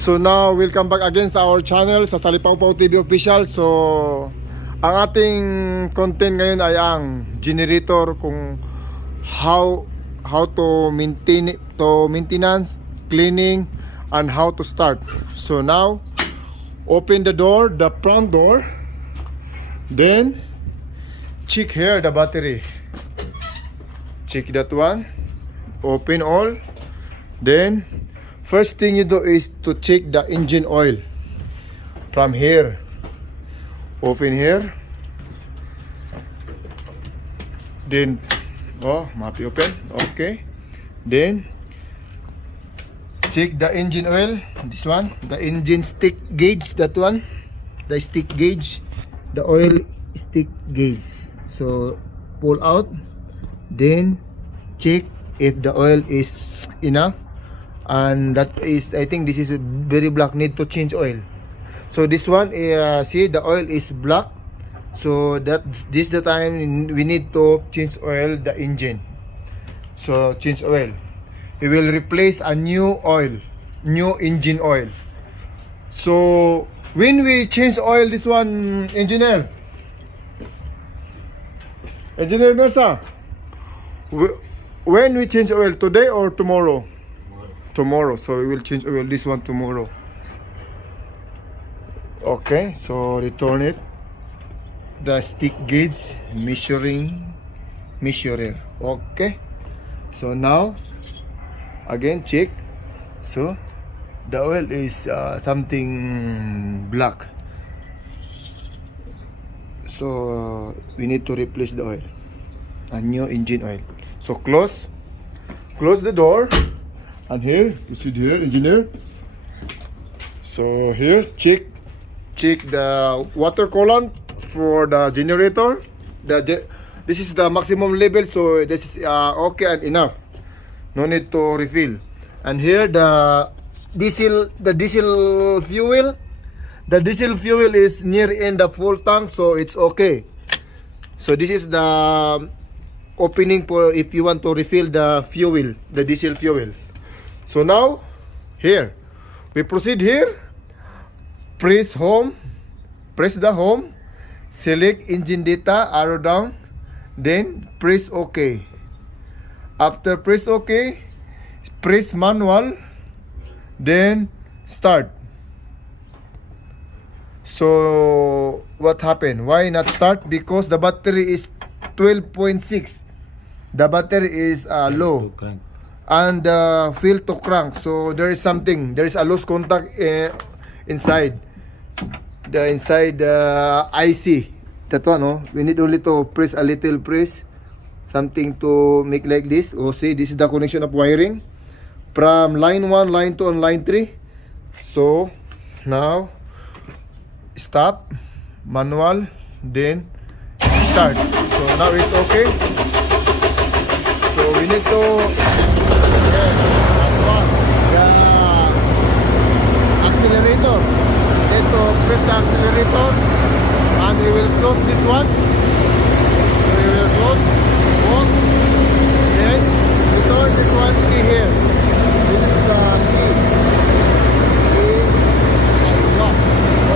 So now, welcome back again sa our channel, sa Salipawpaw TV Official. So, ang ating content ngayon ay ang generator, kung how to maintenance, cleaning, and how to start. So now, open the door, the front door. Then, check here the battery. Check that one. Open all. Then, first thing you do is to check the engine oil. From here. Open here. Then, map open. Okay. Then, check the engine oil. This one. The engine stick gauge. That one. The stick gauge. The oil stick gauge. So, pull out. Then, check if the oil is enough. And that is, I think this is very black, need to change oil. So this one, see the oil is black. So that this the time we need to change oil the engine. So change oil. We will replace a new oil, new engine oil. So when we change oil, this one, engineer Mersa, when we change oil, today or tomorrow? Tomorrow. So we will change oil this one tomorrow. Okay, so return it. The stick gauge measurer. Okay, so now again check. So the oil is something black, so we need to replace the oil, a new engine oil. So close the door. And here, you see here, engineer. So here, check the water coolant for the generator. This is the maximum level, so this is okay and enough. No need to refill. And here the diesel fuel. The diesel fuel is near in the full tank, so it's okay. So this is the opening for if you want to refill the fuel, the diesel fuel. So now, here, we proceed here, press the home, select engine data, arrow down, then press OK. After press OK, press manual, then start. So, what happened? Why not start? Because the battery is 12.6. The battery is low. And fail to crank, so there is a loose contact inside the IC. That one, we need only to press a little something to make like this. See, this is the connection of wiring from line 1, line 2, and line 3. So now stop, manual, then start. So now it's okay. So we need to accelerator. Need to press the accelerator, and we will close this one. So we will close both. Then return this one key here. This is the key.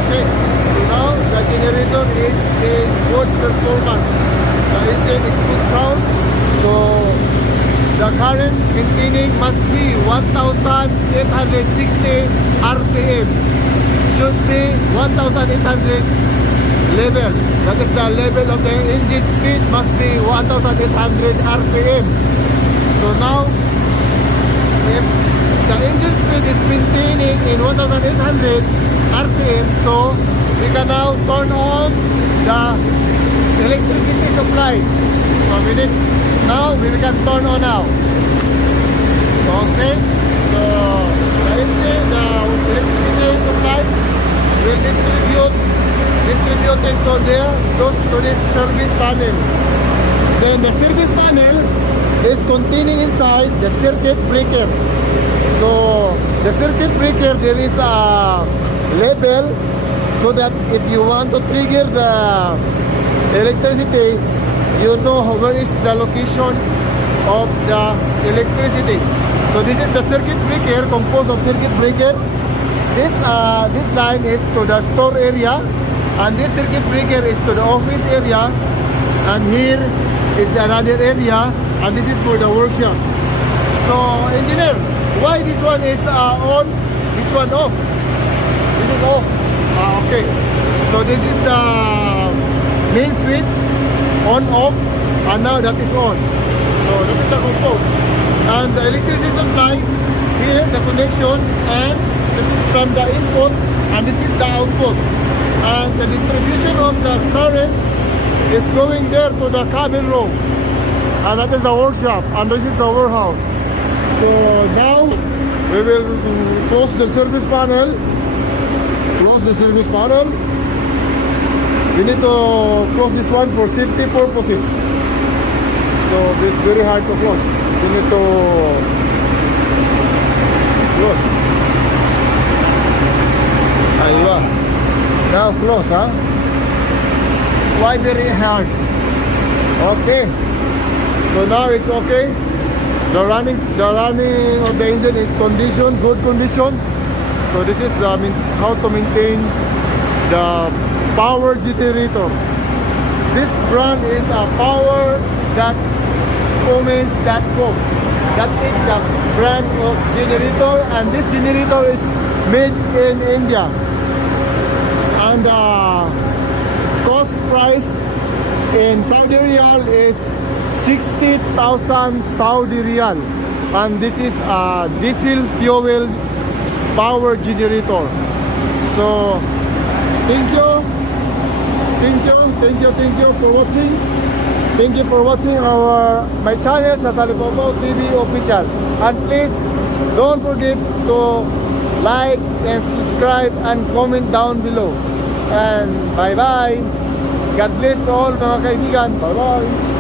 Okay. So now the generator is in good performance. The engine is good sound. So the current maintaining must be 1,860 RPM. Should be 1,800 level. That is the level of the engine speed, must be 1,800 RPM. So now, if the engine speed is maintaining in 1,800 RPM, so we can now turn on the electricity supply. So now we can turn on now. Okay, so the electricity supply will distribute into there, goes to this service panel. Then the service panel is containing inside the circuit breaker. So the circuit breaker, there is a label, so that if you want to trigger the electricity, you know where is the location of the electricity. So this is the circuit breaker, composed of circuit breaker, this line is to the store area, and this circuit breaker is to the office area, and here is the another area, and this is for the workshop. So engineer, why this one is on, this one off? This is off. Okay. So this is the main switch, on off, and now that is on. So that is the compose. And the electricity supply, here the connection, and this is from the input, and this is the output. And the distribution of the current is going there to the cabin room. And that is the workshop, and this is the warehouse. So now we will close the service panel. Close the service panel. We need to close this one for safety purposes. So this is very hard to close. We need to close. Aywa. Now close, huh? Why very hard? Okay. So now it's okay. The running of the engine is good condition. So this is the how to maintain the power generator. This brand is a power.cummins.com. That is the brand of generator, and this generator is made in India. And the cost price in Saudi Riyal is 60,000 Saudi Riyal, and this is a diesel fuel power generator. So thank you for watching. Thank you for watching my channel sa Salipopo TV official, and please don't forget to like and subscribe and comment down below. And bye bye. God bless to all mga kaibigan. Bye bye.